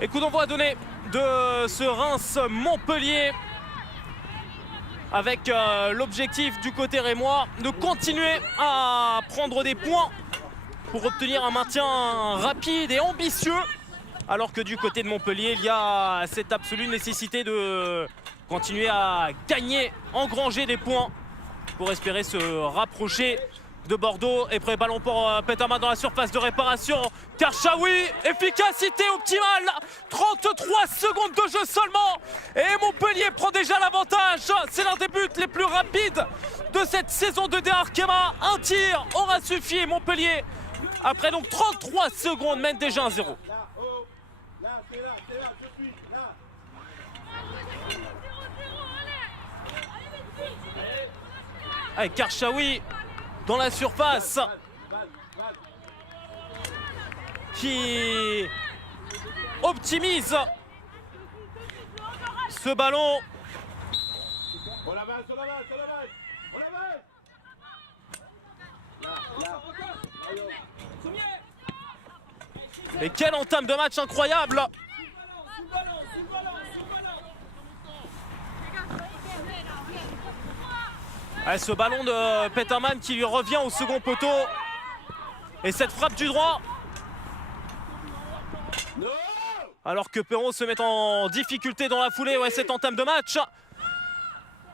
Et coup d'envoi donné de ce Reims-Montpellier avec l'objectif du côté rémois de continuer à prendre des points pour obtenir un maintien rapide et ambitieux, alors que du côté de Montpellier, il y a cette absolue nécessité de continuer à gagner, engranger des points pour espérer se rapprocher de Bordeaux. Et près ballon pour Peterman dans la surface de réparation. Karchaoui, efficacité optimale, 33 secondes de jeu seulement et Montpellier prend déjà l'avantage. C'est l'un des buts les plus rapides de cette saison de De Arkema. Un tir aura suffi. Montpellier, après donc 33 secondes, mène déjà 1-0. Avec Karchaoui dans la surface qui optimise ce ballon. Et quelle entame de match incroyable! Ce ballon de Peterman qui lui revient au second poteau. Et cette frappe du droit. Alors que Perrault se met en difficulté dans la foulée. Ouais, cette entame de match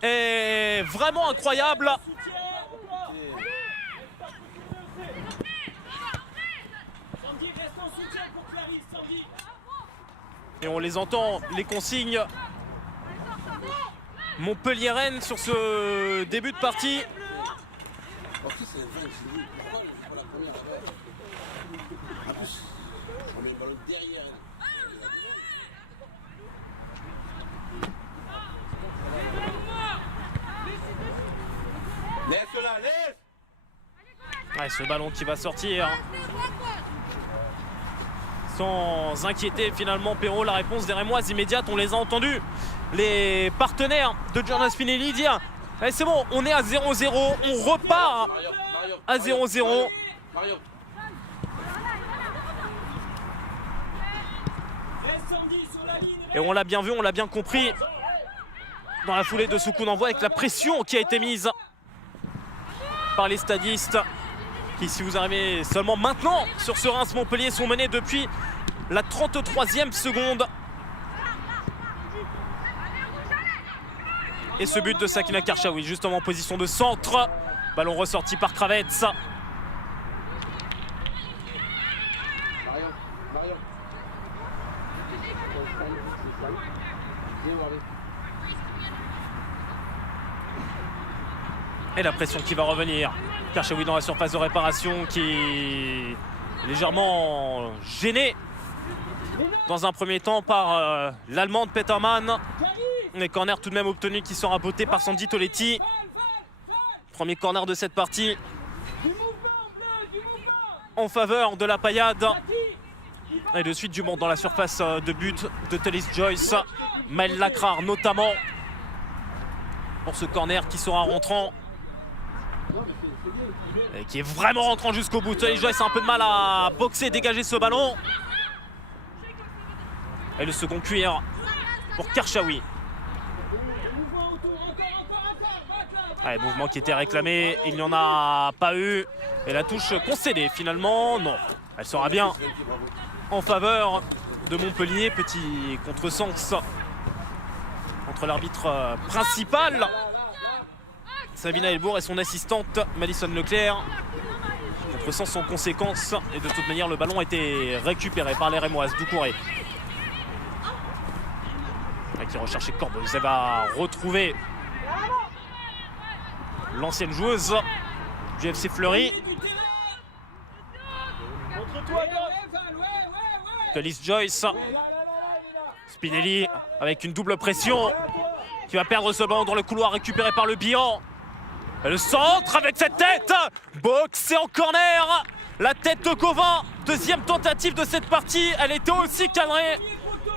est vraiment incroyable. Et on les entend, les consignes Montpellier-Rennes sur ce début de partie. Ouais, ce ballon qui va sortir sans inquiéter finalement Perrault. La réponse des Rémoises immédiate, on les a entendus. Les partenaires de Jordan Spinelli dire allez, c'est bon, on est à 0-0, on repart à 0-0. Et on l'a bien vu, on l'a bien compris dans la foulée de ce coup d'envoi avec la pression qui a été mise par les stadistes qui, si vous arrivez seulement maintenant sur ce Reims-Montpellier, sont menés depuis la 33e seconde. Et ce but de Sakina Karchaoui, justement en position de centre. Ballon ressorti par Kravets. Et la pression qui va revenir. Karchaoui dans la surface de réparation qui est légèrement gêné dans un premier temps par l'Allemande Peterman. Les corners tout de même obtenus qui sont rabotés par Sandy Toletti. Premier corner de cette partie en faveur de la Payade. Et de suite du monde dans la surface de but de Thalys Joyce. Maël Lacrar notamment pour ce corner qui sera rentrant. Et qui est vraiment rentrant jusqu'au bout. Thalys Joyce a un peu de mal à boxer, dégager ce ballon. Et le second cuir pour Karchaoui. Ouais, mouvement qui était réclamé, il n'y en a pas eu. Et la touche concédée finalement, non. Elle sera bien en faveur de Montpellier. Petit contresens entre l'arbitre principal, Sabina Elbourg, et son assistante Madison Leclerc. Contresens sans conséquence. Et de toute manière, le ballon a été récupéré par les Rémoises. Doucouré qui recherchait Corbeuz. Elle va retrouver l'ancienne joueuse du FC Fleury. Thalys Joyce. Spinelli avec une double pression qui va perdre ce ballon dans le couloir récupéré par le Bihan. Et le centre avec cette tête. Boxé en corner. La tête de Covin. Deuxième tentative de cette partie. Elle était aussi cadrée.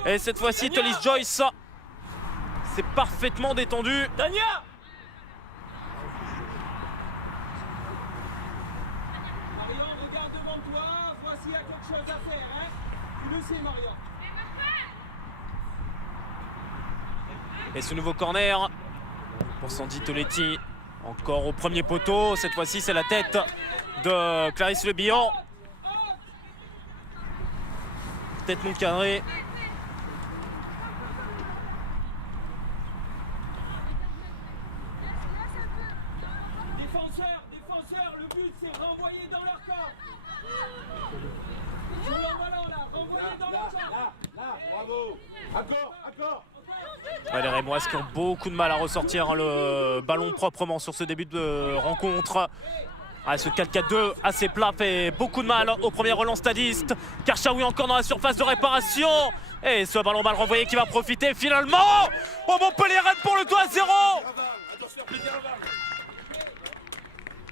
Et cette fois-ci, Thalys Joyce s'est parfaitement détendu. Dania! Marion, regarde devant toi. Voici, il y a quelque chose à faire. Hein? Tu le sais, Marion. Et ce nouveau corner pour Sandy Toletti. Encore au premier poteau. Cette fois-ci, c'est la tête de Clarisse Le Bihan. Tête non cadrée. Défenseur, le but c'est renvoyer dans leur camp. Jouez en ballon là, renvoyer dans leur camp. Là, bravo. Encore. Ouais, les Rémoises qui ont beaucoup de mal à ressortir le ballon proprement sur ce début de rencontre. Ah, ce 4-4-2 assez plat fait beaucoup de mal au premier relance stadiste. Karchaoui encore dans la surface de réparation. Et ce ballon mal renvoyé qui va profiter finalement. Oh, Montpellier Rennes pour le 2-0.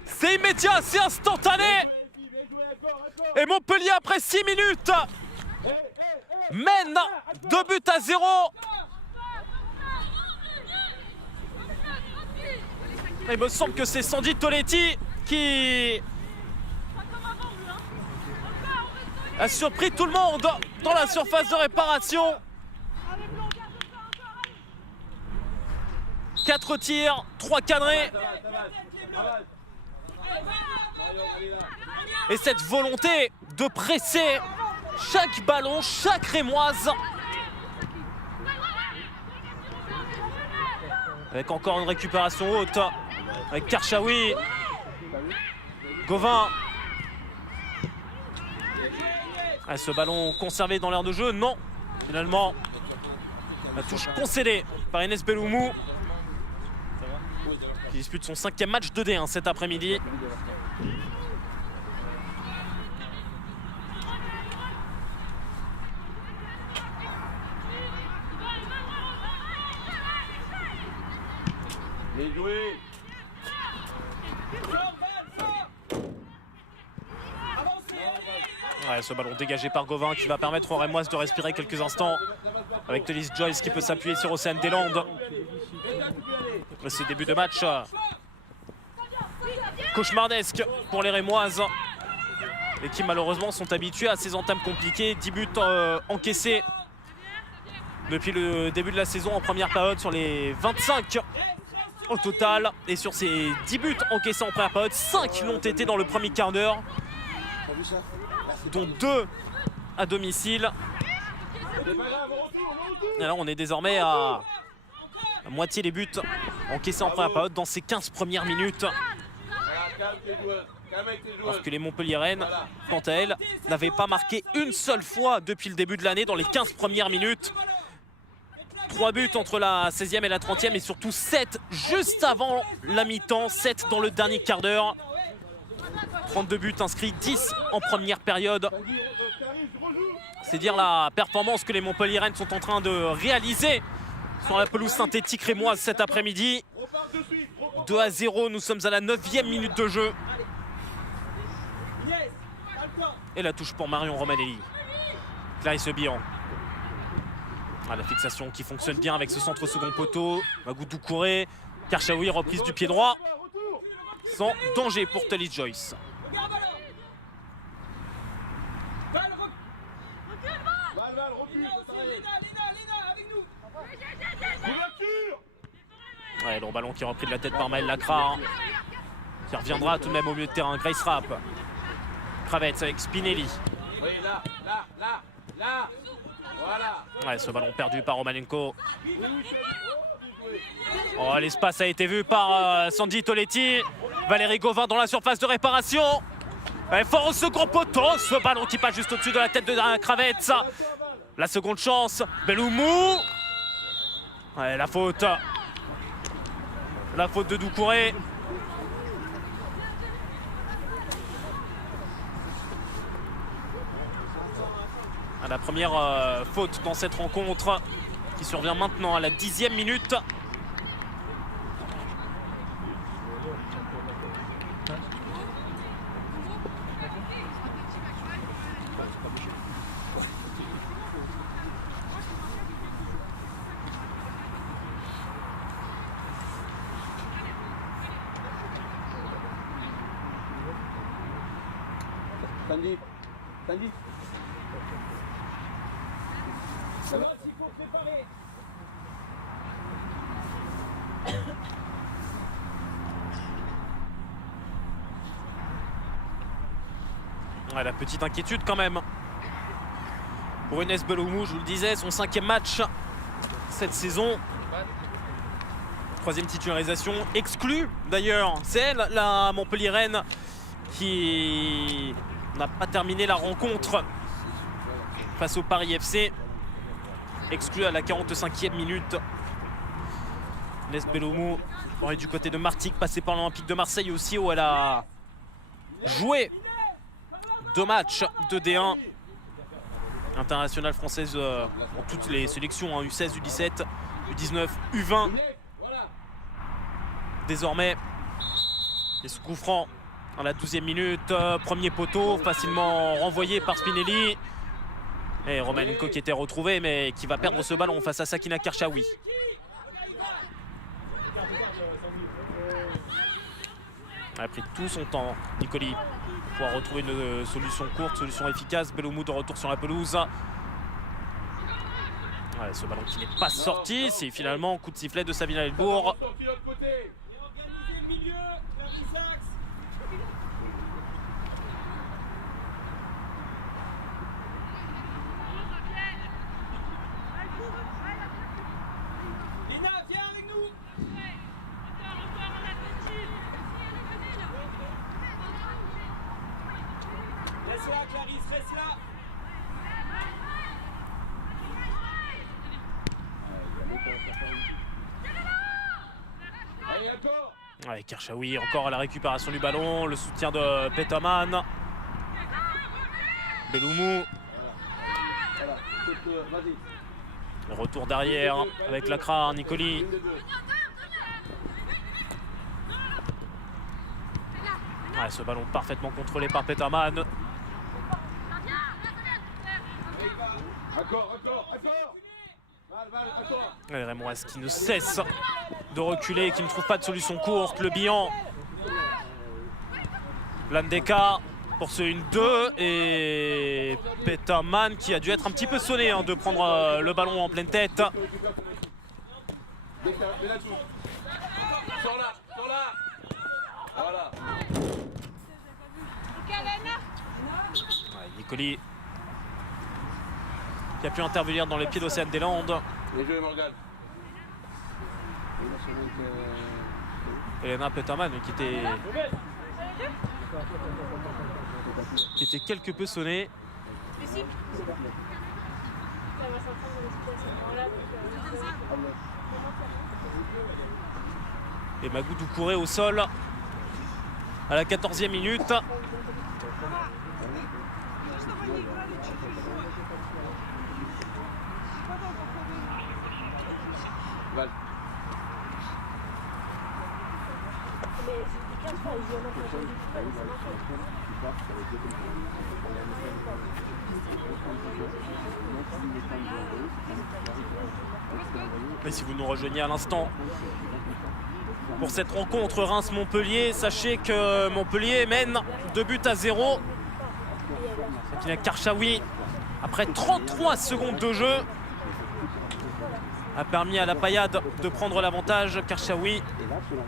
C'est immédiat, c'est instantané. Et Montpellier après 6 minutes mène 2-0. Il me semble que c'est Sandy Toletti qui a surpris tout le monde dans la surface de réparation. 4 tirs, 3 cadrés. Et cette volonté de presser chaque ballon, chaque Rémoise. Avec encore une récupération haute. Avec Karchaoui. Gauvin. Ah, ce ballon conservé dans l'aire de jeu, non. Finalement, la touche concédée par Enes Belloumou, qui dispute son 5e match de D1 cet après-midi. Les jouer. Ouais, ce ballon dégagé par Gauvin qui va permettre aux Rémoises de respirer quelques instants avec Thélis Joyce qui peut s'appuyer sur Océane Deslandes. Ce début de match cauchemardesque pour les Rémoises et qui malheureusement sont habitués à ces entames compliquées. 10 buts encaissés depuis le début de la saison en première période sur les 25 au total. Et sur ces 10 buts encaissés en première période, 5 l'ont été dans le premier quart d'heure, dont 2 à domicile. Alors on est désormais à moitié des buts encaissés en première période dans ces 15 premières minutes. Alors que les Montpelliéraines, quant à elles, n'avaient pas marqué une seule fois depuis le début de l'année dans les 15 premières minutes. 3 buts entre la 16e et la 30e et surtout 7 juste avant la mi-temps, 7 dans le dernier quart d'heure. 32 buts inscrits, 10 en première période. C'est dire la performance que les Montpelliéraines sont en train de réaliser sur la pelouse synthétique rémoise cet après-midi. 2-0, nous sommes à la 9e minute de jeu. Et la touche pour Marion Romanelli. Clarisse Le Bihan. Ah, la fixation qui fonctionne bien avec ce centre second poteau. Magoudou Kouré. Karchaoui, reprise du pied droit. Sans danger pour Thélis Joyce. Ouais, long ballon qui est repris de la tête par Maëlle Lacra, hein, qui reviendra tout de même au milieu de terrain. Grace Rapp. Kravets avec Spinelli. Oui, là. Voilà. Ouais, ce ballon perdu par Romanenko. Oh, l'espace a été vu par Sandy Toletti. Valérie Gauvin dans la surface de réparation. Ouais, fort au second poteau. Ce ballon qui passe juste au-dessus de la tête de Kravets. La seconde chance. Belloumou. Ouais, la faute. La faute de Doucouré. La première faute dans cette rencontre qui survient maintenant à la 10e minute. Sandy. Ça va, s'il faut préparer. Ouais, la petite inquiétude quand même. Pour Inès Beloumou, je vous le disais, son 5e match cette saison. 3e titularisation exclue d'ailleurs. C'est elle, la Montpelliéraine, qui n'a pas terminé la rencontre face au Paris FC. Exclue à la 45e minute. Inès Beloumou aurait du côté de Martigues, passée par l'Olympique de Marseille aussi, où elle a joué 2 matchs de D1. Internationale française en toutes les sélections, hein, U16, U17, U19, U20. Désormais, et ce coup franc dans la 12e minute, premier poteau, facilement renvoyé par Spinelli. Et Romanenko qui était retrouvé, mais qui va perdre ce ballon face à Sakina Karchaoui. Elle a pris tout son temps, Nicoli, pour pouvoir retrouver une solution courte, solution efficace. Beloumou de retour sur la pelouse. Ouais, ce ballon qui n'est pas sorti, c'est finalement coup de sifflet de Sabina Helbourg. Ouais, Karchaoui encore à la récupération du ballon, le soutien de Peterman. Beloumou. Le retour derrière avec Lacra, Nicoli. Ouais, ce ballon parfaitement contrôlé par Peterman. Raymond Est qui ne cesse de reculer, qui ne trouve pas de solution courte. Le bilan. Landeka pour ce 1-2 et Peterman qui a dû être un petit peu sonné hein, de prendre le ballon en pleine tête. Voilà. Nicoli qui a pu intervenir dans les pieds d'Océane des Landes. Elena Peterman qui était quelque peu sonnée. Et Magou Doucouré au sol à la 14e minute. Et si vous nous rejoignez à l'instant pour cette rencontre Reims-Montpellier, sachez que Montpellier mène 2-0. Sakina Karchaoui, après 33 secondes de jeu, a permis à la Paillade de prendre l'avantage. Karchaoui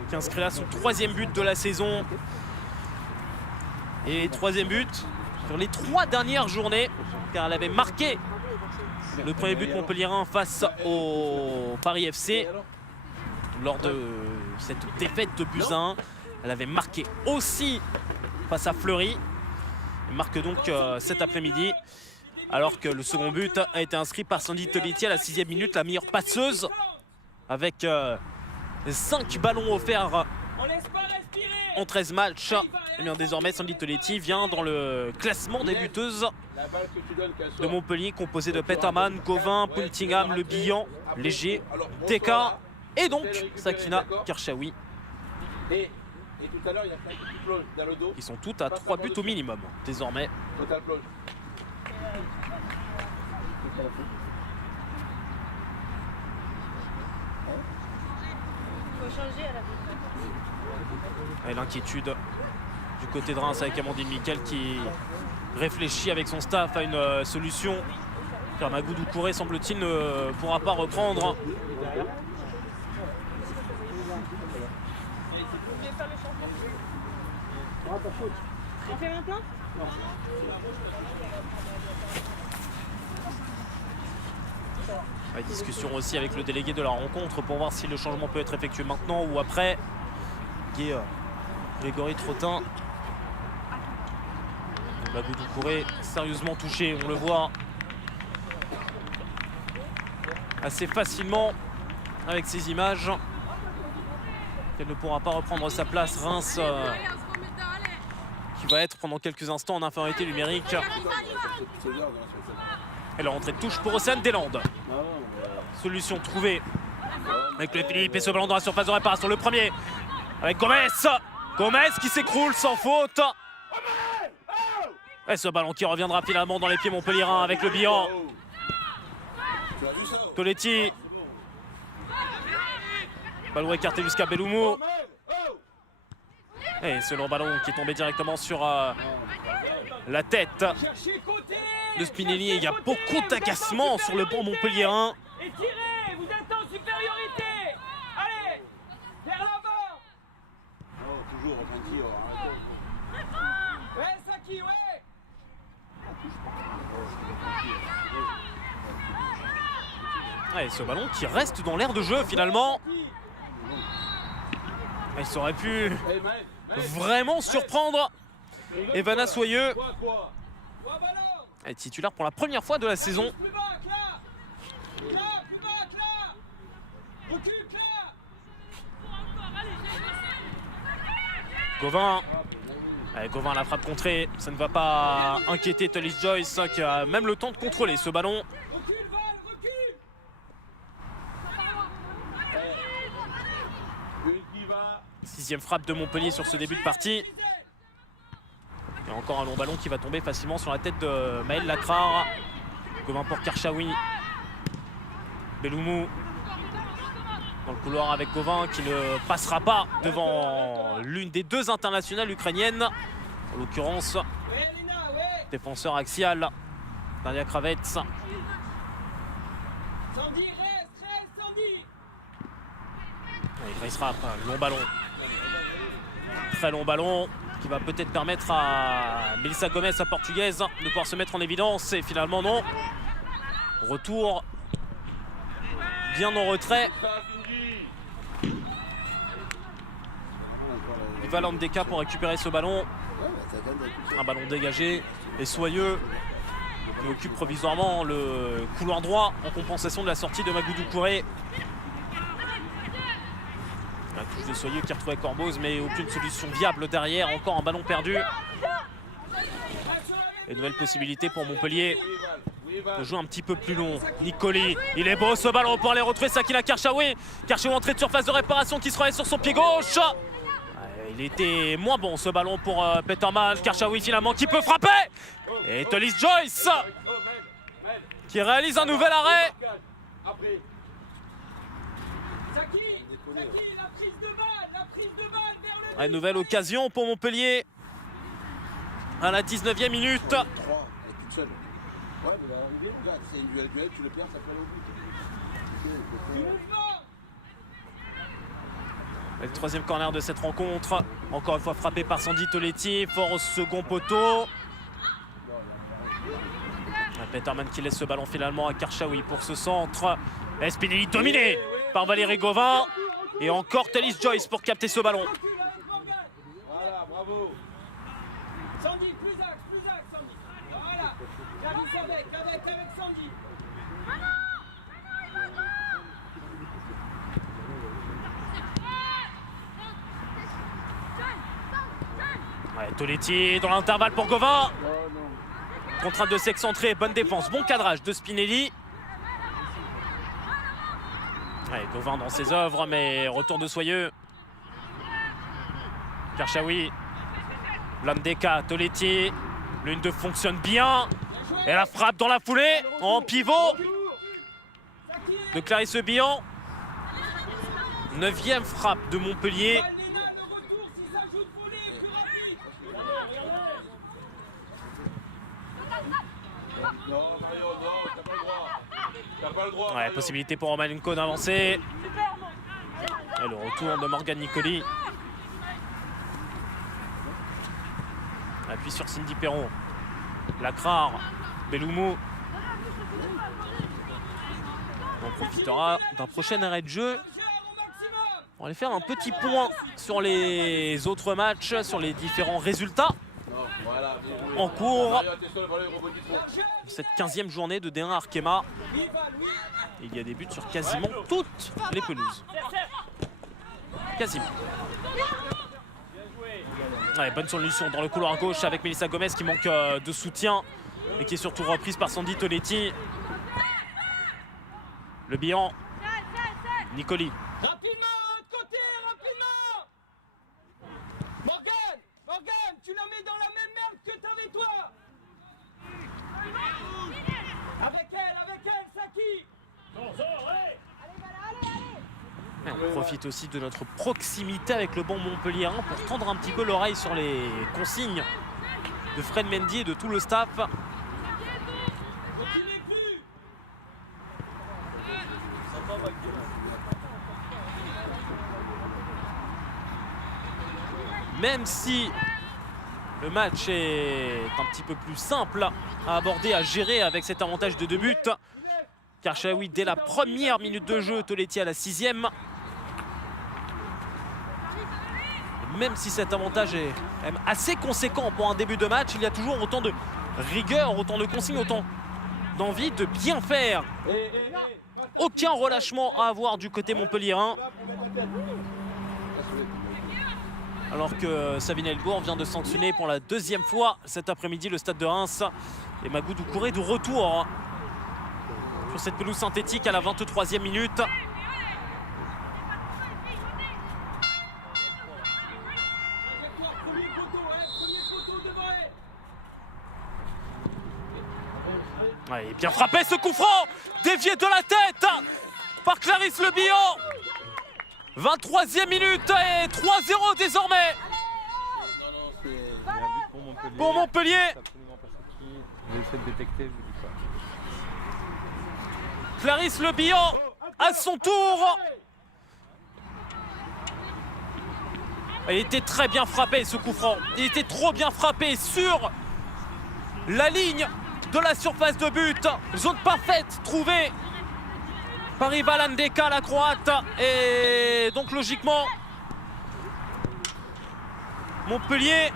qui inscrit là son 3e but de la saison. Et 3e but sur les 3 dernières journées, car elle avait marqué le premier but montpelliérain face au Paris FC lors de cette défaite de buts à 1. Elle avait marqué aussi face à Fleury. Elle marque donc cet après-midi, alors que le second but a été inscrit par Sandy Toliti à la 6e minute, la meilleure passeuse, avec 5 ballons offerts en 13 matchs. Et bien désormais, Sandy Toliti vient dans le classement des buteuses de Montpellier, composé de Peterman, Gauvin, Puntingham, Le Bihan, Léger, Teka et donc Sakina Karchaoui, qui sont toutes à 3 buts au minimum désormais. Et l'inquiétude du côté de Reims avec Amandine Miquel qui réfléchit avec son staff à une solution, car Magou Doucouré semble-t-il ne pourra pas reprendre. On fait maintenant ? Ouais, discussion aussi avec le délégué de la rencontre pour voir si le changement peut être effectué maintenant ou après. Grégory Trottin. Magoudou Touré sérieusement touché, on le voit assez facilement avec ces images. Elle ne pourra pas reprendre sa place. Reims qui va être pendant quelques instants en infériorité numérique. Et la rentrée de touche pour Océane Deslandes. Solution trouvée avec le Philippe et ce ballon dans la surface de réparation. Le premier avec Gomez. Gomez qui s'écroule sans faute. Et ce ballon qui reviendra finalement dans les pieds montpelliérains avec le bilan. Toletti. Ballon écarté jusqu'à Belloumou. Et ce long ballon qui est tombé directement sur la tête de Spinelli. Il y a beaucoup d'agacement sur le banc montpelliérain. Et tirez, vous êtes en supériorité. Allez, vers l'avant. Oh, toujours un tir. Ouais, Saki, ouais. Et ce ballon qui reste dans l'aire de jeu finalement. Il aurait pu vraiment surprendre Evana Soyeux. Elle est titulaire pour la première fois de la saison. Plus bas, Cla. Plus bas, Cla. Recule, Cla. Gauvin. Allez, Gauvin, la frappe contrée. Ça ne va pas inquiéter Tullis Joyce qui a même le temps de contrôler ce ballon. Recule, Val, recule. Sixième frappe de Montpellier sur ce début de partie. Et encore un long ballon qui va tomber facilement sur la tête de Maël Lacrar. Gauvin pour Karchaoui. Belloumou dans le couloir avec Gauvin qui ne passera pas devant l'une des deux internationales ukrainiennes. En l'occurrence, défenseur axial, Daria Kravets. Sandy, reste, Sandy. Il frappe, long ballon. Très long ballon qui va peut-être permettre à Melissa Gomez, la portugaise, de pouvoir se mettre en évidence. Et finalement, non. Retour bien en retrait. Valente Deka pour récupérer ce ballon. Un ballon dégagé et Soyeux qui occupe provisoirement le couloir droit en compensation de la sortie de Magoudou Touré. La touche de Soyeux qui retrouvait Corboz, mais aucune solution viable derrière. Encore un ballon perdu. Et nouvelle possibilité pour Montpellier de jouer un petit peu plus long. Nicoli, il est beau ce ballon pour aller retrouver Sakina Karchaoui. Karchaoui entrée de surface de réparation qui se relève sur son pied gauche. Il était moins bon ce ballon pour Peterman. Karchaoui finalement qui peut frapper. Et Tullis Joyce qui réalise un nouvel arrêt. Une nouvelle occasion pour Montpellier à la 19e minute. 3, elle est toute seule. Ouais, mais l'arrivée, regarde, c'est une duel, tu le perds, ça fait le but. Le troisième corner de cette rencontre. Encore une fois frappé par Sandy Toletti. Fort au second poteau. Peterman qui laisse ce ballon finalement à Karchaoui pour ce centre. Spinelli dominé par Valérie Gauvin. Et encore Tullis Joyce pour capter ce ballon. Voilà, bravo. Sandy, plus axe, Sandy. Voilà. Carisse avec Sandy. Ouais, Toletti dans l'intervalle pour Gauvin. Contrainte de s'excentrer, bonne défense, bon cadrage de Spinelli. Ouais, Gauvin dans ses œuvres, mais retour de Soyeux. Karchaoui, Blandeka, Toletti. L'une de fonctionne bien. Et la frappe dans la foulée, en pivot de Clarisse Billan. 9e frappe de Montpellier. Ouais, possibilité pour Romalenko d'avancer. Et le retour de Morgane Nicoli. Appui sur Cindy Perron. Lacrar, Belloumou. On profitera d'un prochain arrêt de jeu. On va aller faire un petit point sur les autres matchs, sur les différents résultats en cours. Cette 15e journée de D1 Arkema. Et il y a des buts sur quasiment toutes les pelouses. Quasiment. Ouais, bonne solution dans le couloir gauche avec Melissa Gomez qui manque de soutien et qui est surtout reprise par Sandy Tonetti. Le bilan. Nicoli. Rapidement, de côté, rapidement. Morgane, tu la mets dans la même merde que t'avais toi. Avec elle, Saki. On profite aussi de notre proximité avec le bon Montpellier pour tendre un petit peu l'oreille sur les consignes de Fred Mendy et de tout le staff. Même si le match est un petit peu plus simple à aborder, à gérer avec cet avantage de 2 buts. Karchaoui dès la première minute de jeu, Toletti à la 6e. Même si cet avantage est quand même assez conséquent pour un début de match, il y a toujours autant de rigueur, autant de consignes, autant d'envie de bien faire. Aucun relâchement à avoir du côté montpelliérain. Alors que Sabine Elbourg vient de sanctionner pour la 2e fois cet après-midi le stade de Reims. Et Magou Doucouré de retour sur cette pelouse synthétique à la 23e minute. Ouais, bien frappé ce coup franc, dévié de la tête par Clarisse Le Bihan. 23e minute et 3-0 désormais pour Montpellier. Clarisse Le Bihan à son tour. Il était très bien frappé ce coup franc. Il était trop bien frappé sur la ligne de la surface de but. Zone parfaite trouvée par Iva Landeka, la croate. Et donc logiquement, Montpellier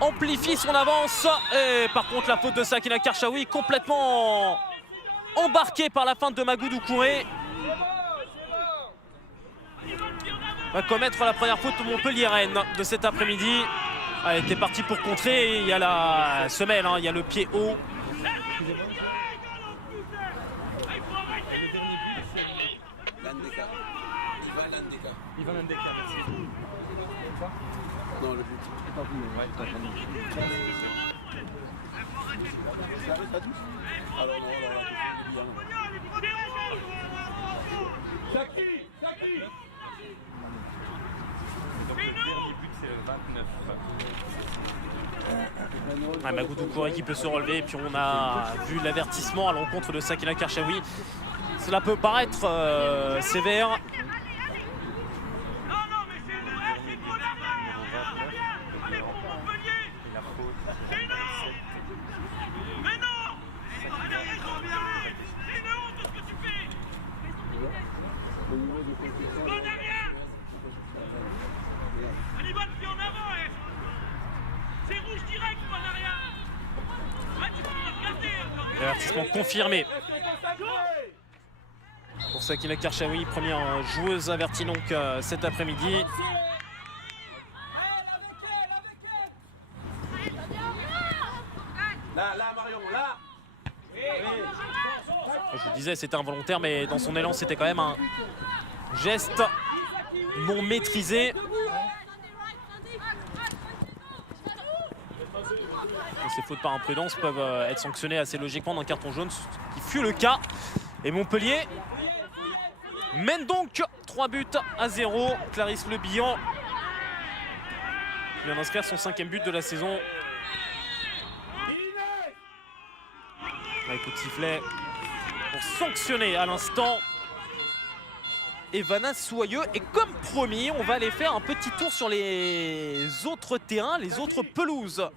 amplifie son avance. Et par contre, la faute de Sakina Karchaoui complètement embarquée par la feinte de Magou Doucouré. Va commettre la première faute montpelliéraine de cet après-midi. Elle était partie pour contrer. Il y a la semelle, il y a le pied haut. Iva Landeka, merci. Non, le but. C'est pas vous, mais pas ça arrive à 12 ? Alors non, Saki. Donc le dernier but c'est le 29. Ouais, Magou Doucouré qui peut se relever. Et puis on a vu l'avertissement à l'encontre de Sakina Karchaoui. Cela peut paraître sévère. Avertissement confirmé pour Sakina Karchaoui, première joueuse avertie donc cet après-midi. Là, Marion, là. Je vous disais, c'était involontaire, mais dans son élan, c'était quand même un geste non maîtrisé. Ces fautes par imprudence peuvent être sanctionnées assez logiquement d'un carton jaune, ce qui fut le cas. Et Montpellier mène donc 3-0. Clarisse Le Bihan vient d'inscrire son 5e but de la saison. Un coup de sifflet pour sanctionner à l'instant. Vanna Soyeux. Et comme promis, on va aller faire un petit tour sur les autres terrains, les autres pelouses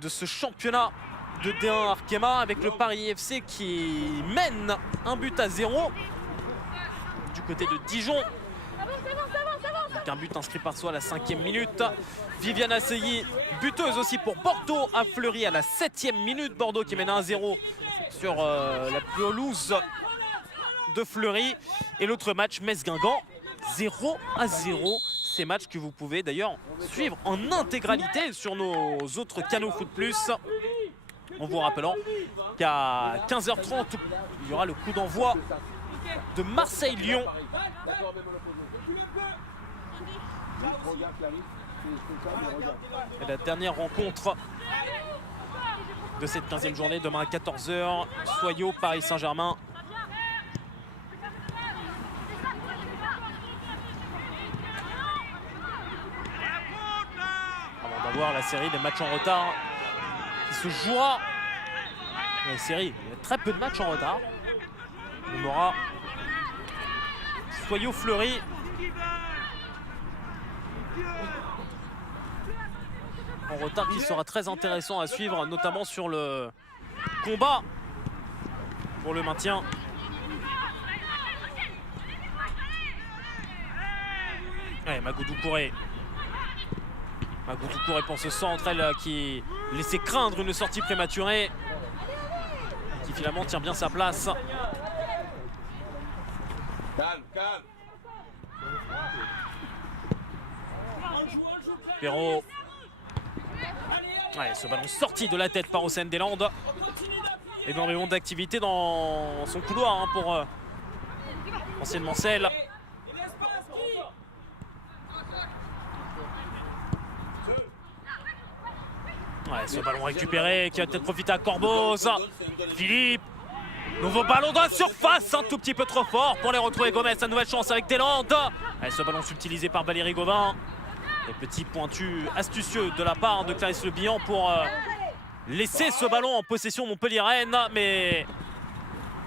de ce championnat de D1 Arkema, avec le Paris FC qui mène 1-0 du côté de Dijon. Donc un but inscrit par soi à la 5e minute. Viviane Asseyi, buteuse aussi pour Bordeaux à Fleury à la 7e minute. Bordeaux qui mène 1-0 sur la pelouse de Fleury. Et l'autre match, Metz-Guingamp, 0-0. Ces matchs que vous pouvez d'ailleurs suivre en intégralité sur nos autres canaux Foot Plus. En vous rappelant qu'à 15h30, il y aura le coup d'envoi de Marseille-Lyon. Et la dernière rencontre de cette 15e journée, demain à 14h, Soyaux, Paris Saint-Germain. Avant d'avoir la série des matchs en retard qui se jouera. La série, il y a très peu de matchs en retard. On aura Soyaux-Fleury. En retard qui sera très intéressant à suivre, notamment sur le combat pour le maintien. Ouais, Magoudou Kouré. Magoudou Kouré pour ce centre, elle qui laissait craindre une sortie prématurée, qui finalement tient bien sa place. Calme, calme. Perrault. Ouais, ce ballon sorti de la tête par Océane Deslandes. Énormément d'activité dans son couloir hein, pour ancienne Mancel. Ouais, ce ballon récupéré qui va peut-être profiter à Corboz. Philippe. Nouveau ballon dans la surface, un tout petit peu trop fort pour les retrouver Gomez. Sa nouvelle chance avec Deslandes. Ouais, ce ballon subtilisé par Valérie Gauvin. Et petit pointu astucieux de la part de Clarisse Le Bihan pour laisser ce ballon en possession montpelliéraine. Mais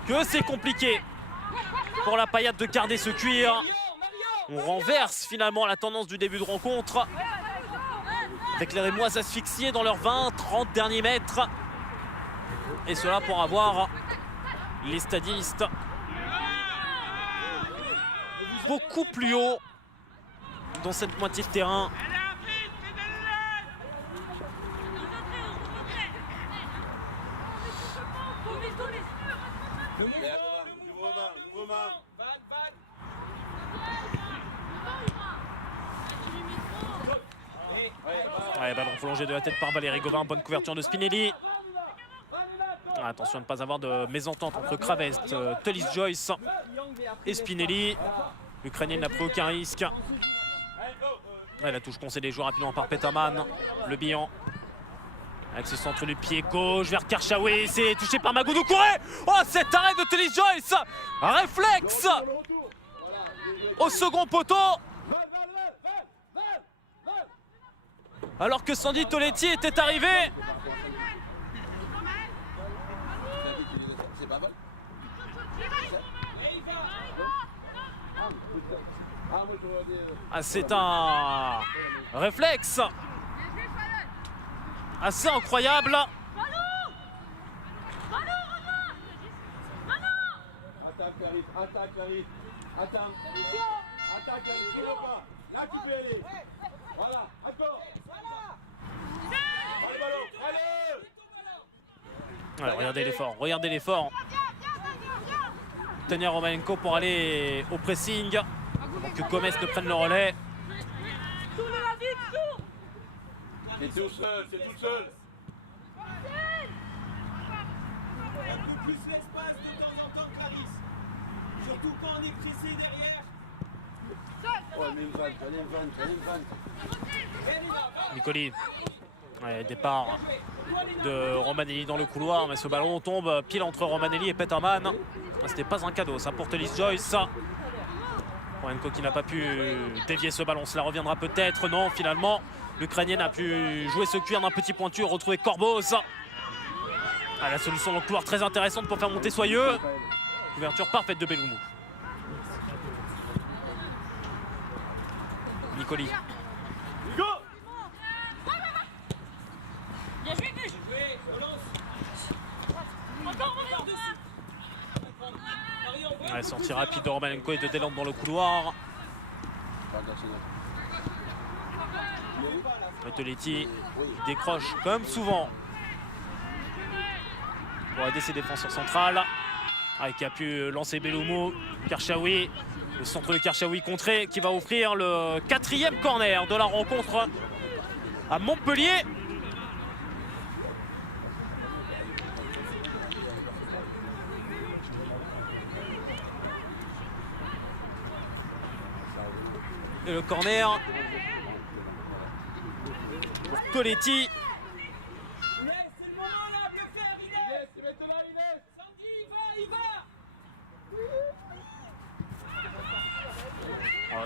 que c'est compliqué pour la Payade de garder ce cuir. On renverse finalement la tendance du début de rencontre, avec les Rémois asphyxiés dans leurs 20-30 derniers mètres. Et cela pour avoir les stadistes beaucoup plus haut dans cette moitié de terrain. Ouais, ballon prolongé de la tête par Valérie Gauvin, bonne couverture de Spinelli. Attention à ne pas avoir de mésentente entre Kravest, Tullis Joyce et Spinelli. L'Ukrainienne n'a pris aucun risque. Ouais, la touche concédée jouée rapidement par Peterman. Le Bihan avec ce centre du pied gauche vers Karchaoui. C'est touché par Magoudou Kouré. Oh, cet arrêt de Tullis Joyce. Un réflexe au second poteau. Alors que Sandy Toletti était arrivé. Ah, c'est un réflexe assez incroyable. Attaque Clarisse, attaque Clarisse. Attaque Clarisse, tu veux pas. Là tu peux aller. Voilà, encore. Allez ballon, allez. Ouais, regardez l'effort. Tania Romanenko pour aller au pressing, pour que Gomez ne prenne le relais. C'est tout seul, c'est tout seul. Un peu plus l'espace de temps en temps, Clarisse. Surtout quand on est pressé derrière. Ouais, mais une vanne. Nicoli. Ouais, départ de Romanelli dans le couloir, mais ce ballon tombe pile entre Romanelli et Peterman. C'était pas un cadeau ça pour Tullis Joyce. Romanenko qui n'a pas pu dévier ce ballon, cela reviendra peut-être. Non, finalement, l'Ukrainienne a pu jouer ce cuir d'un petit pointu, retrouver Corboz. Ah, la solution dans le couloir très intéressante pour faire monter Soyeux. Couverture parfaite de Belloumou. Nicoli. Go. Bien joué, Gus. Joué, relance. Encore, Ouais, sortie rapide de Romanenko et de Deslandes dans le couloir. Toletti décroche comme souvent pour aider ses défenseurs centrales. Qui a pu lancer Bellomo. Karchaoui, le centre de Karchaoui contré qui va offrir le 4e corner de la rencontre à Montpellier. Et le corner pour Toletti. C'est le moment là, bien faire, Inès. C'est maintenant Inès. Sandy, il va.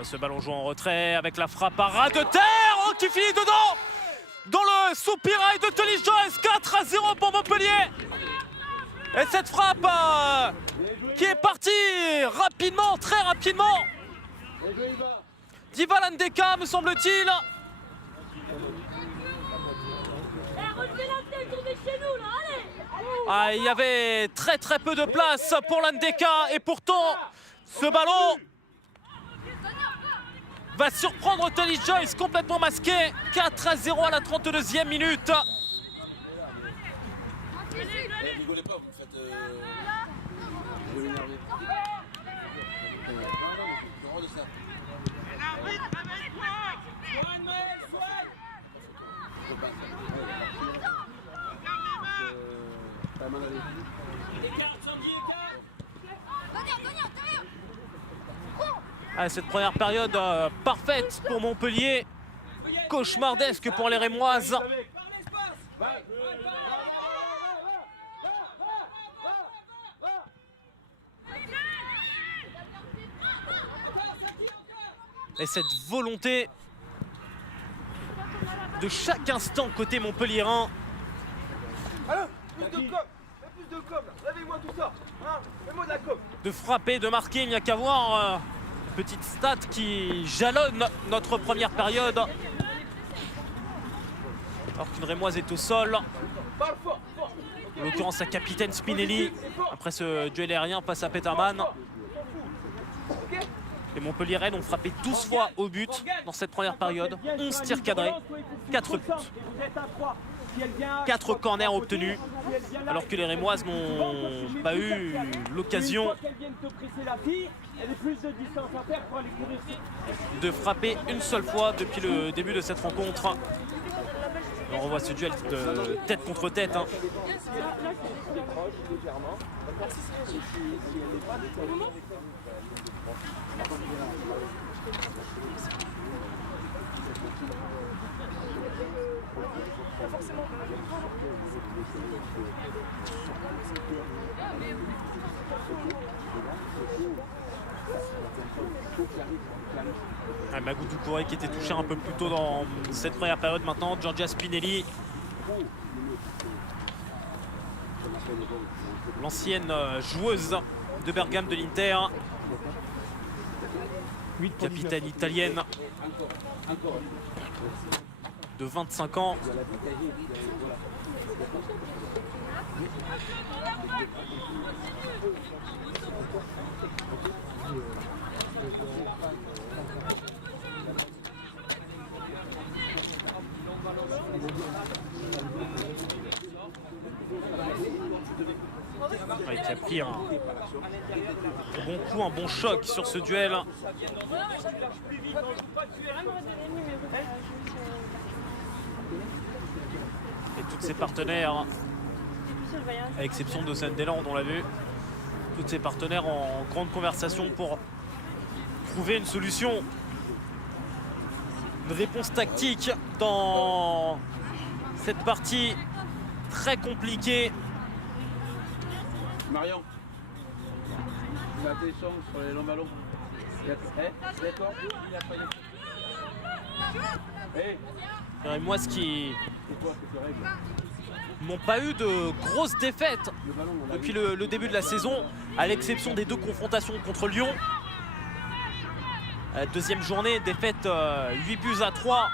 Ce ballon joué en retrait avec la frappe à ras de terre qui finit dedans dans le soupirail de Tony Joyce. 4-0 pour Montpellier. Et cette frappe qui est partie rapidement, très rapidement d'Ivan Ndeka, me semble-t-il. Relevez la tête, tournez chez nous, là, allez. Il y avait très peu de place pour l'Ndeka et pourtant ce ballon va surprendre Tony Joyce complètement masqué. 4-0 à la 32e minute. Rigolez pas, vous faites. Je vais m'énerver. Non, de ça. Johan Maël, Johan. T'as mal à l'équipe. Écart, Sandy, écart. Cette première période parfaite pour Montpellier. Cauchemardesque pour les Rémoises. Par l'espace. Et cette volonté de chaque instant côté montpelliérain Alors, plus de com, plus de com, réveille-moi tout ça, hein, fais-moi de la com. de frapper, de marquer. Il n'y a qu'à voir une petite stat qui jalonne notre première période. Alors qu'une Rémoise est au sol. Parle fort, fort. En l'occurrence sa capitaine Spinelli. Après ce duel aérien face à Peterman. Les Montpelliéraines ont frappé 12 fois au but dans cette première période. 11 tirs cadrés, 4 buts. 4 corners obtenus, alors que les Rémoises n'ont pas eu l'occasion de frapper une seule fois depuis le début de cette rencontre. On revoit ce duel de tête contre tête. Magoudou Kouré qui était touché un peu plus tôt dans cette première période. Maintenant Giorgia Spinelli, l'ancienne joueuse de Bergame de l'Inter, capitaine italienne de 25 ans. Qui a pris un bon coup, un bon choc sur ce duel. Et toutes ses partenaires, à l'exception de Sunderland, on l'a vu, toutes ses partenaires en grande conversation pour trouver une solution, une réponse tactique dans cette partie très compliquée. Marion, tu as tes chances sur les longs ballons. D'accord. Les Rémoises qui n'ont pas eu de grosses défaites depuis le début de la saison, à l'exception des 2 confrontations contre Lyon. Deuxième journée, défaite 8 buts à 3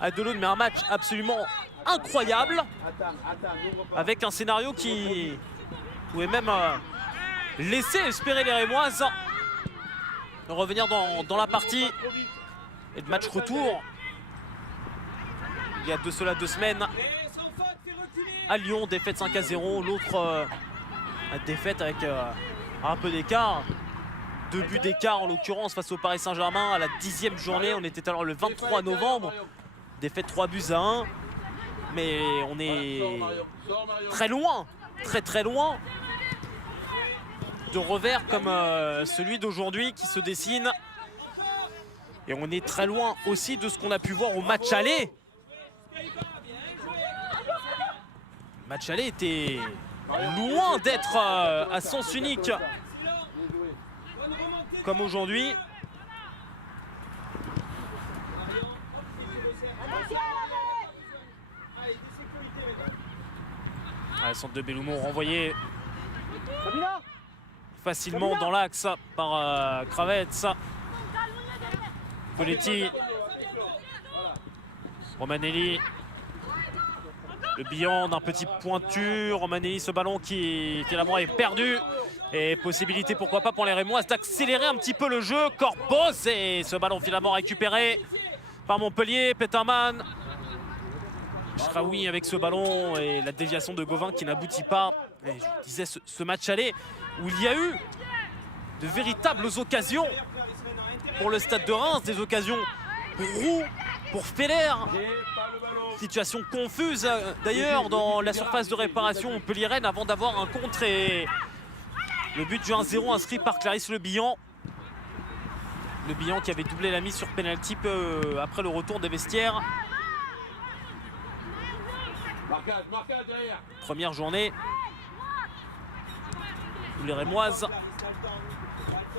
à Delaune, mais un match absolument incroyable avec un scénario qui pouvait même laisser espérer les Rémoises de revenir dans la partie. Et le match retour il y a de cela 2 semaines à Lyon, défaite 5-0. L'autre défaite avec un peu d'écart, 2 buts d'écart en l'occurrence face au Paris Saint-Germain à la 10e journée. On était alors le 23 novembre, défaite 3 buts à 1. Mais on est très loin, très loin de revers comme celui d'aujourd'hui qui se dessine. Et on est très loin aussi de ce qu'on a pu voir au match aller. Le match aller était loin d'être à sens unique comme aujourd'hui. Le centre de Belloumont renvoyé facilement dans l'axe par Kravets. Poletti, Romanelli, le bilan d'un petit pointu. Romanelli, ce ballon qui finalement est perdu. Et possibilité, pourquoi pas, pour les Rémoises d'accélérer un petit peu le jeu. Corpos, et ce ballon finalement récupéré par Montpellier. Peterman, Shraoui avec ce ballon et la déviation de Gauvin qui n'aboutit pas. Et je disais, ce match aller où il y a eu de véritables occasions pour le Stade de Reims, des occasions pour Roux, pour Feller. Situation confuse d'ailleurs dans la surface de réparation Montpellier-Rennes avant d'avoir un contre et le but du 1-0 inscrit par Clarisse Le Bihan. Le Bihan qui avait doublé la mise sur pénalty peu après le retour des vestiaires. Marquage derrière. Première journée où les Rémoises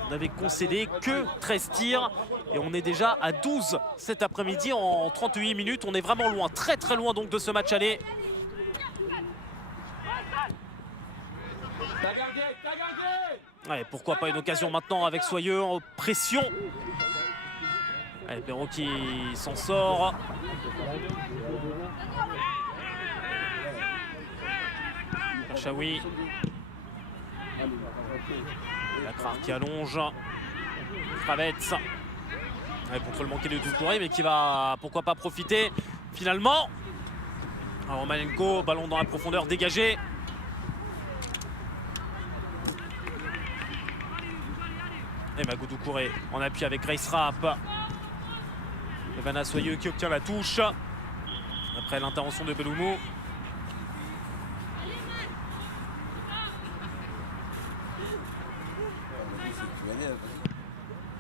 n'avaient concédé que 13 tirs et on est déjà à 12 cet après-midi en 38 minutes. On est vraiment loin, très loin donc de ce match aller. Ouais, pourquoi pas une occasion maintenant avec Soyeux en pression. Allez, Perrault qui s'en sort. Chaoui. La Crare qui allonge. Kravets. Contrôle manqué de Doucouré, mais qui va pourquoi pas profiter finalement. Alors, Romanenko, ballon dans la profondeur dégagé. Et Mago Doucouré en appui avec Grace Rapp. Evana Soyeux qui obtient la touche après l'intervention de Belloumont.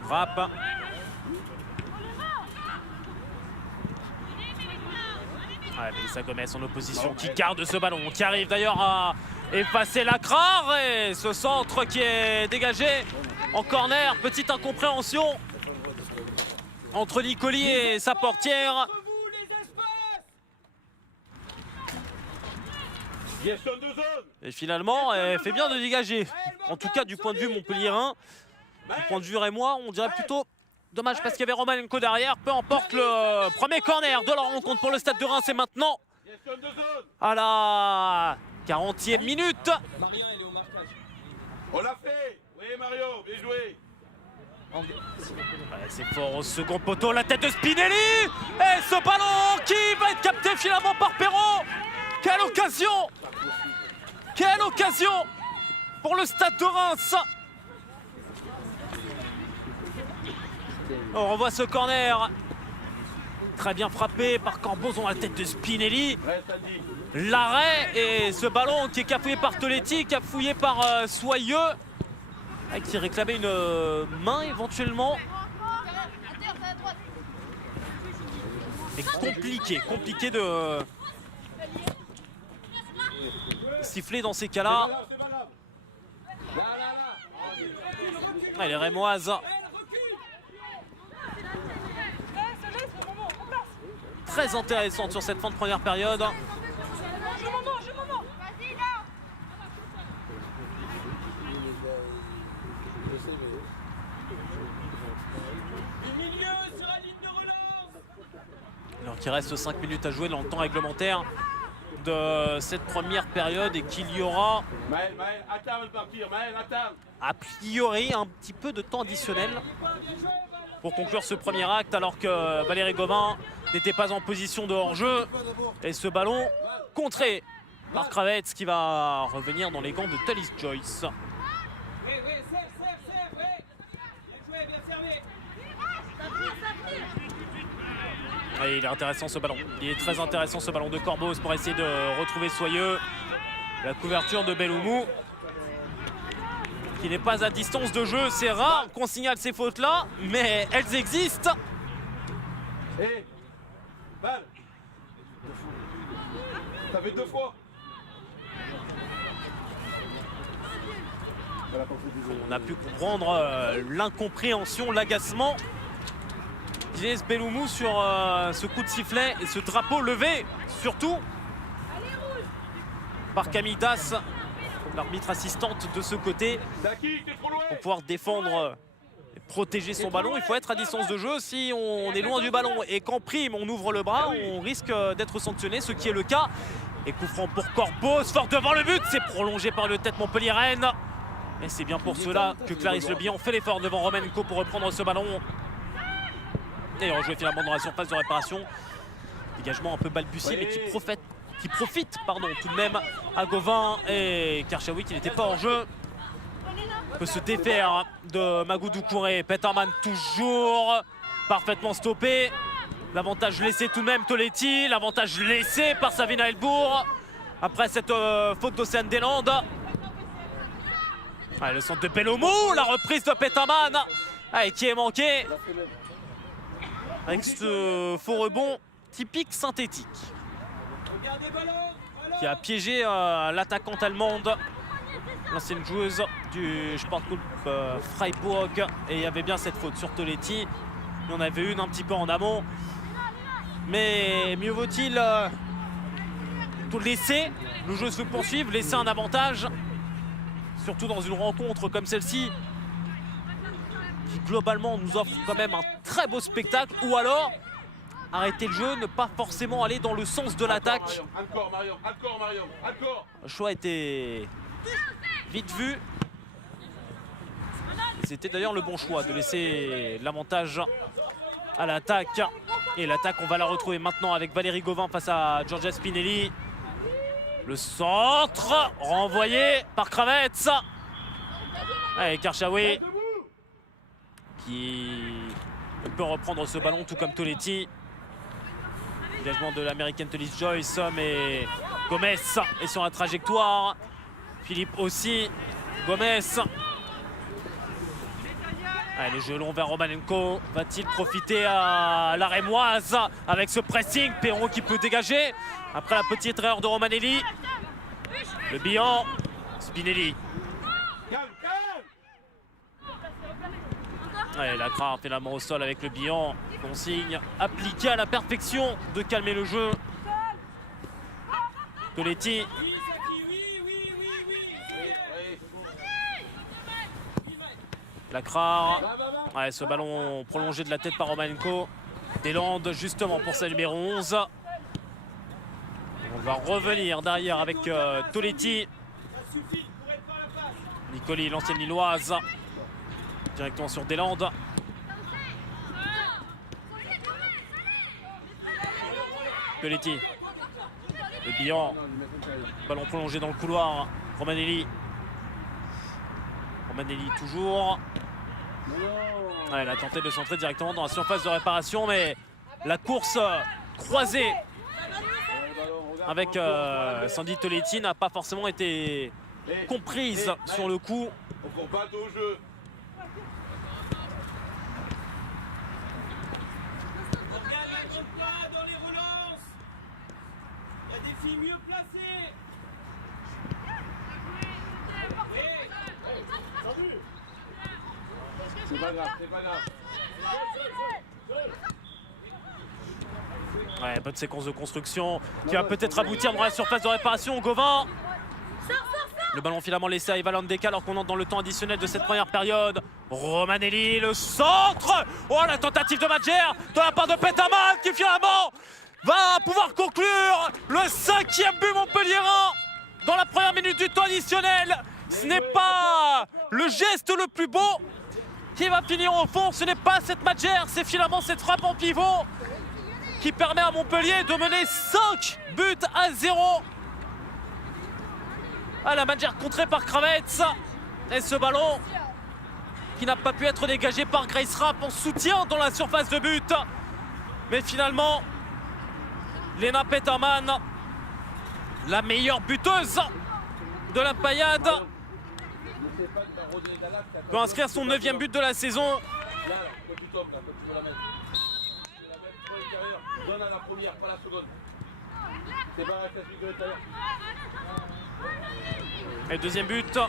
Rapp. Ouais, Mélissa Gomez en opposition qui garde ce ballon, qui arrive d'ailleurs à effacer la Crare et ce centre qui est dégagé en corner. Petite incompréhension entre Nicoli et sa portière. Et finalement, elle fait bien de dégager. En tout cas, du point de vue montpelliérain, du point de vue rémois, on dirait plutôt dommage parce qu'il y avait Romanenko derrière. Peu importe, le premier corner de la rencontre pour le Stade de Reims. C'est maintenant à la 40e minute. On l'a fait. Oui, Mario, bien joué. Ouais, c'est fort au second poteau, la tête de Spinelli. Et ce ballon qui va être capté finalement par Perrault. Quelle occasion! Quelle occasion pour le Stade de Reims! On revoit ce corner. Très bien frappé par Cambos dans la tête de Spinelli. L'arrêt et ce ballon qui est cafouillé par Toletti, cafouillé par Soyeux. Qui réclamait une main éventuellement. Mais compliqué de siffler dans ces cas-là. Ouais, les Rémoises. Très intéressante sur cette fin de première période. qu'il reste 5 minutes à jouer dans le temps réglementaire de cette première période et qu'il y aura Maël, attends de partir, Maël, attends. a priori un petit peu de temps additionnel pour conclure ce premier acte, alors que Valérie Gauvin n'était pas en position de hors-jeu. Et ce ballon contré par Kravets qui va revenir dans les gants de Thalys Joyce. Oui, serre, oui. Bien joué, bien fermé. Et il est intéressant ce ballon. Il est très intéressant ce ballon de Corbos pour essayer de retrouver Soyeux. La couverture de Belloumou qui n'est pas à distance de jeu. C'est rare qu'on signale ces fautes-là, mais elles existent. Hé, balle. T'as fait 2 fois. On a pu comprendre l'incompréhension, l'agacement d'Inès Belloumou sur ce coup de sifflet et ce drapeau levé, surtout par Camille Das, l'arbitre assistante de ce côté. Pour pouvoir défendre et protéger son ballon, il faut être à distance de jeu. Si on est loin du ballon et qu'en prime on ouvre le bras, on risque d'être sanctionné, ce qui est le cas. Et coup franc pour Corbos, fort devant le but, c'est prolongé par le tête Montpellier-Rennes. Et c'est bien pour cela que Clarisse Le Bihan fait l'effort devant Romanenko pour reprendre ce ballon. Et rejouer finalement dans la surface de réparation. Dégagement un peu balbutié, mais qui profite tout de même à Gauvin et Karchaoui qui n'était pas en jeu. Peut se défaire de Magoud Doucouré. Peterman toujours parfaitement stoppé. L'avantage laissé tout de même Toletti. L'avantage laissé par Savina Elbourg. Après cette faute d'Océane Deslandes. Allez, le centre de Belloumou, la reprise de Peterman. Allez, qui est manqué. Avec ce faux rebond typique synthétique. Regardez ballon. Qui a piégé l'attaquante allemande, l'ancienne joueuse du Sportclub Freiburg. Et il y avait bien cette faute sur Toletti. Il y en avait une un petit peu en amont. Mais mieux vaut-il tout laisser. Le jeu se poursuive, laisser un avantage. Surtout dans une rencontre comme celle-ci, qui globalement nous offre quand même un très beau spectacle. Ou alors, arrêter le jeu, ne pas forcément aller dans le sens de l'attaque. Encore Marion. Le choix était vite vu. C'était d'ailleurs le bon choix de laisser l'avantage à l'attaque. Et l'attaque, on va la retrouver maintenant avec Valérie Gauvin face à Giorgia Spinelli. Le centre, renvoyé par Kravets. Allez, Karchaoui qui peut reprendre ce ballon, tout comme Toletti. Dégagement de l'américaine Thalys Joyce, mais Gomez est sur la trajectoire. Philippe aussi. Gomez. Allez, le jeu long vers Romanenko. Va-t-il profiter à la Rémoise avec ce pressing? Perron qui peut dégager après la petite erreur de Romanelli. Le Bihan. Spinelli. Allez, la crainte finalement au sol avec le Bihan. Consigne appliquée à la perfection de calmer le jeu. Toletti. Lacra. Ouais, ce ballon prolongé de la tête par Romanenko. Deslandes justement pour sa numéro 11. On va revenir derrière avec Toletti. Nicoli, l'ancienne lilloise. Directement sur Deslandes. Toletti. Le Bihan. Ballon prolongé dans le couloir. Romanelli. Romanelli toujours. Ouais, elle a tenté de centrer directement dans la surface de réparation, mais la course croisée avec Sandy Toletti n'a pas forcément été comprise sur le coup. On combat au jeu. On regarde la grande pas dans les relances. Il y a des filles mieux placées. C'est pas grave. Ouais, bonne séquence de construction qui va peut-être aboutir dans la surface de réparation. Gauvin. Le ballon finalement laissé à Eva Landeka alors qu'on entre dans le temps additionnel de cette première période. Romanelli, le centre. Oh, la tentative de Madjer de la part de Peterman qui finalement va pouvoir conclure le 5e but montpelliérain dans la première minute du temps additionnel. Ce n'est pas le geste le plus beau qui va finir au fond, ce n'est pas cette matchère, c'est finalement cette frappe en pivot qui permet à Montpellier de mener 5-0. Ah, la matchère contrée par Kravets. Et ce ballon qui n'a pas pu être dégagé par Grace Rapp en soutien dans la surface de but. Mais finalement, Lena Peterman, la meilleure buteuse de la paillade, peut inscrire son 9e but de la saison. Là, quand tu tombes, là, quand tu veux la mettre. Tu la mets sur l'intérieur, donne à la première, pas la seconde. C'est pas la classique de l'intérieur. Et deuxième but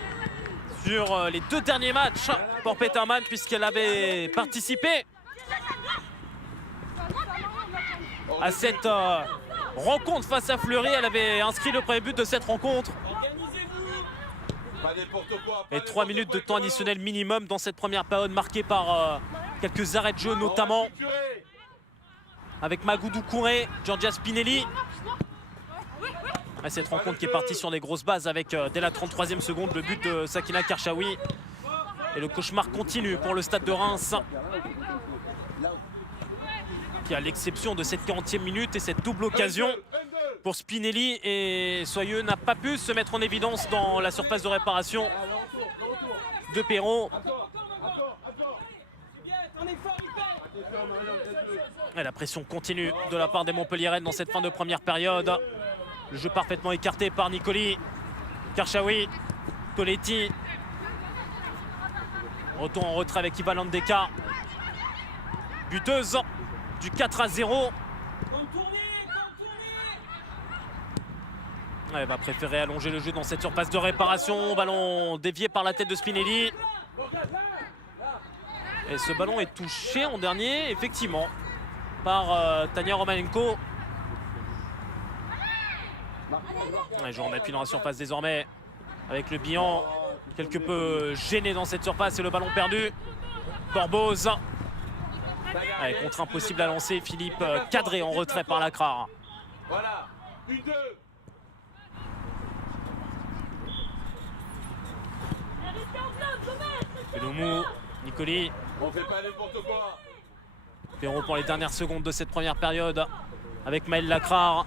sur les 2 derniers matchs pour Peterman, puisqu'elle avait participé à cette rencontre face à Fleury. Elle avait inscrit le premier but de cette rencontre. Pas n'importe quoi. Et 3 minutes de temps additionnel minimum dans cette première période, marquée par quelques arrêts de jeu, notamment avec Magoudou Kouré, Giorgia Spinelli. Et cette rencontre qui est partie sur des grosses bases avec dès la 33e seconde le but de Sakina Karchaoui. Et le cauchemar continue pour le Stade de Reims, qui à l'exception de cette 40e minute et cette double occasion pour Spinelli, et Soyeux n'a pas pu se mettre en évidence dans la surface de réparation de Perrault. Et la pression continue de la part des Montpelliéraines dans cette fin de première période. Le jeu parfaitement écarté par Nicoli. Karchaoui, Toletti. Retour en retrait avec Iva Landeka. Buteuse du 4-0. Elle va préférer allonger le jeu dans cette surface de réparation. Ballon dévié par la tête de Spinelli. Et ce ballon est touché en dernier, effectivement, par Tania Romanenko. Les joueurs en appui dans la surface désormais, avec le bilan quelque peu gêné dans cette surface et le ballon perdu. Corboz. Allez, contre impossible à lancer, Philippe cadré en retrait par Lacrar. Voilà, 1-2. Peloumou, Nicoli. On fait pas n'importe quoi. Perrault pour les dernières secondes de cette première période avec Maël Lacrar.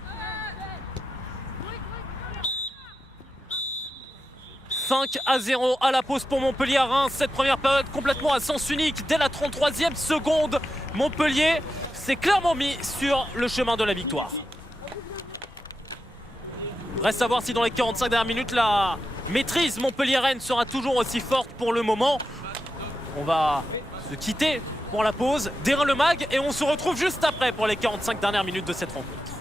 5-0 à la pause pour Montpellier à Reims. Cette première période complètement à sens unique. Dès la 33e seconde, Montpellier s'est clairement mis sur le chemin de la victoire. Reste à voir si dans les 45 dernières minutes, la maîtrise montpelliéraine sera toujours aussi forte. Pour le moment, on va se quitter pour la pause d'Erin Le Mag et on se retrouve juste après pour les 45 dernières minutes de cette rencontre.